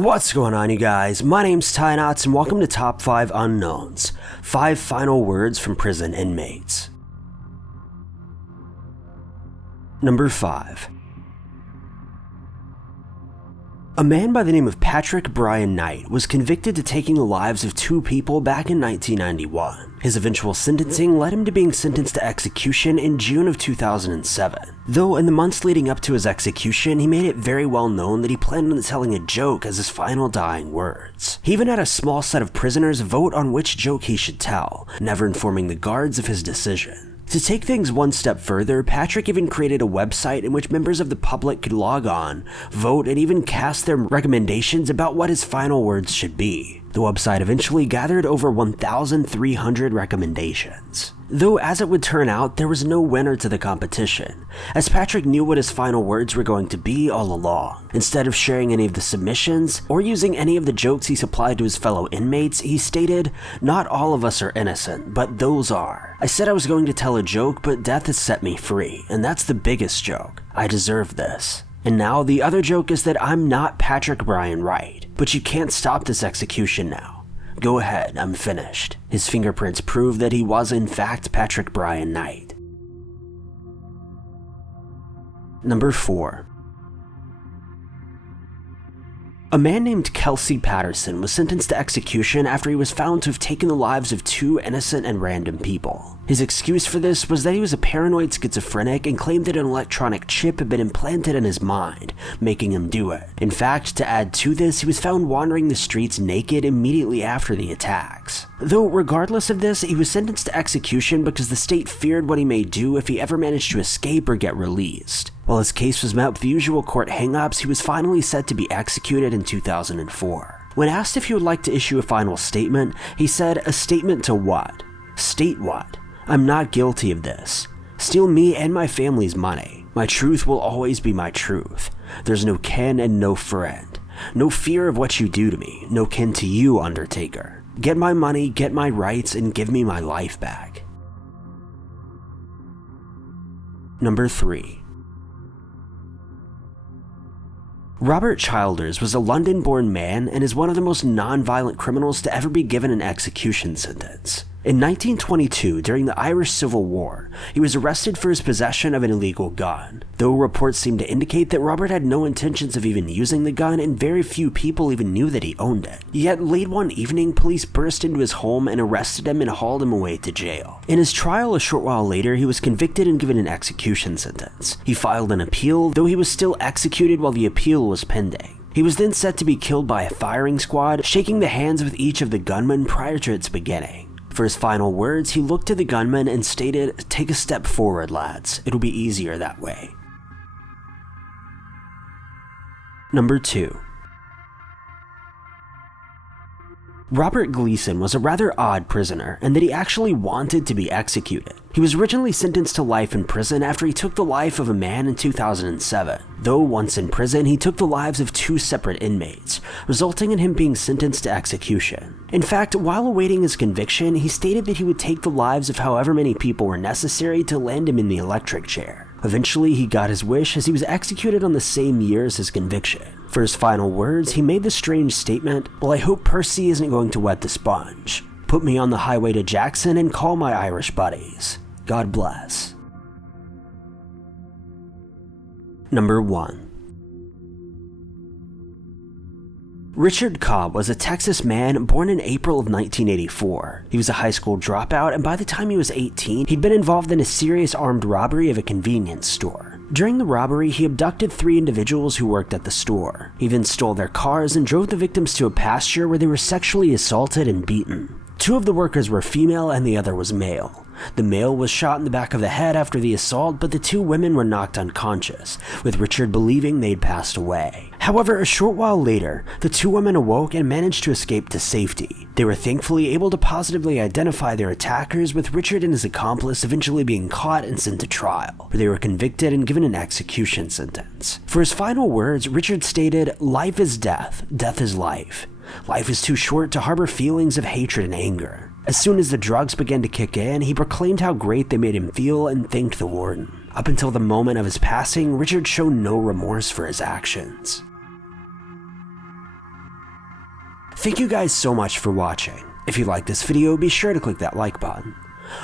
What's going on, you guys? My name's Ty Knots and welcome to Top 5 Unknowns. 5 final words from prison inmates. Number 5. A man by the name of Patrick Brian Knight was convicted to taking the lives of 2 people back in 1991. His eventual sentencing led him to being sentenced to execution in June of 2007. Though in the months leading up to his execution, he made it very well known that he planned on telling a joke as his final dying words. He even had a small set of prisoners vote on which joke he should tell, never informing the guards of his decision. To take things one step further, Patrick even created a website in which members of the public could log on, vote, and even cast their recommendations about what his final words should be. The website eventually gathered over 1,300 recommendations. Though, as it would turn out, there was no winner to the competition, as Patrick knew what his final words were going to be all along. Instead of sharing any of the submissions, or using any of the jokes he supplied to his fellow inmates, he stated, "Not all of us are innocent, but those are. I said I was going to tell a joke, but death has set me free, and that's the biggest joke. I deserve this. And now the other joke is that I'm not Patrick Brian Wright, but you can't stop this execution now. Go ahead, I'm finished." His fingerprints prove that he was in fact Patrick Brian Knight. Number 4. A man named Kelsey Patterson was sentenced to execution after he was found to have taken the lives of 2 innocent and random people. His excuse for this was that he was a paranoid schizophrenic and claimed that an electronic chip had been implanted in his mind, making him do it. In fact, to add to this, he was found wandering the streets naked immediately after the attacks. Though regardless of this, he was sentenced to execution because the state feared what he may do if he ever managed to escape or get released. While his case was met with the usual court hang-ups, he was finally set to be executed in 2004. When asked if he would like to issue a final statement, he said, "A statement to what? State what? I'm not guilty of this. Steal me and my family's money. My truth will always be my truth. There's no kin and no friend. No fear of what you do to me. No kin to you, Undertaker. Get my money, get my rights, and give me my life back." Number 3. Robert Childers was a London-born man and is one of the most non-violent criminals to ever be given an execution sentence. In 1922, during the Irish Civil War, he was arrested for his possession of an illegal gun. Though reports seem to indicate that Robert had no intentions of even using the gun and very few people even knew that he owned it. Yet late one evening, police burst into his home and arrested him and hauled him away to jail. In his trial a short while later, he was convicted and given an execution sentence. He filed an appeal, though he was still executed while the appeal was pending. He was then set to be killed by a firing squad, shaking the hands with each of the gunmen prior to its beginning. For his final words, he looked to the gunman and stated, "Take a step forward, lads. It'll be easier that way." Number 2. Robert Gleason was a rather odd prisoner, and that he actually wanted to be executed. He was originally sentenced to life in prison after he took the life of a man in 2007. Though once in prison, he took the lives of 2 separate inmates, resulting in him being sentenced to execution. In fact, while awaiting his conviction, he stated that he would take the lives of however many people were necessary to land him in the electric chair. Eventually, he got his wish as he was executed on the same year as his conviction. For his final words, he made the strange statement, "Well, I hope Percy isn't going to wet the sponge. Put me on the highway to Jackson and call my Irish buddies. God bless." Number 1. Richard Cobb was a Texas man born in April of 1984. He was a high school dropout, and by the time he was 18, he'd been involved in a serious armed robbery of a convenience store. During the robbery, he abducted 3 individuals who worked at the store. He then stole their cars and drove the victims to a pasture where they were sexually assaulted and beaten. 2 of the workers were female and the other was male. The male was shot in the back of the head after the assault, but the 2 women were knocked unconscious, with Richard believing they'd passed away. However, a short while later, the 2 women awoke and managed to escape to safety. They were thankfully able to positively identify their attackers, with Richard and his accomplice eventually being caught and sent to trial, where they were convicted and given an execution sentence. For his final words, Richard stated, "Life is death, death is life. Life is too short to harbor feelings of hatred and anger." As soon as the drugs began to kick in, he proclaimed how great they made him feel and thanked the warden. Up until the moment of his passing, Richard showed no remorse for his actions. Thank you guys so much for watching. If you liked this video, be sure to click that like button.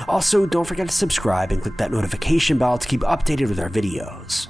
Also, don't forget to subscribe and click that notification bell to keep updated with our videos.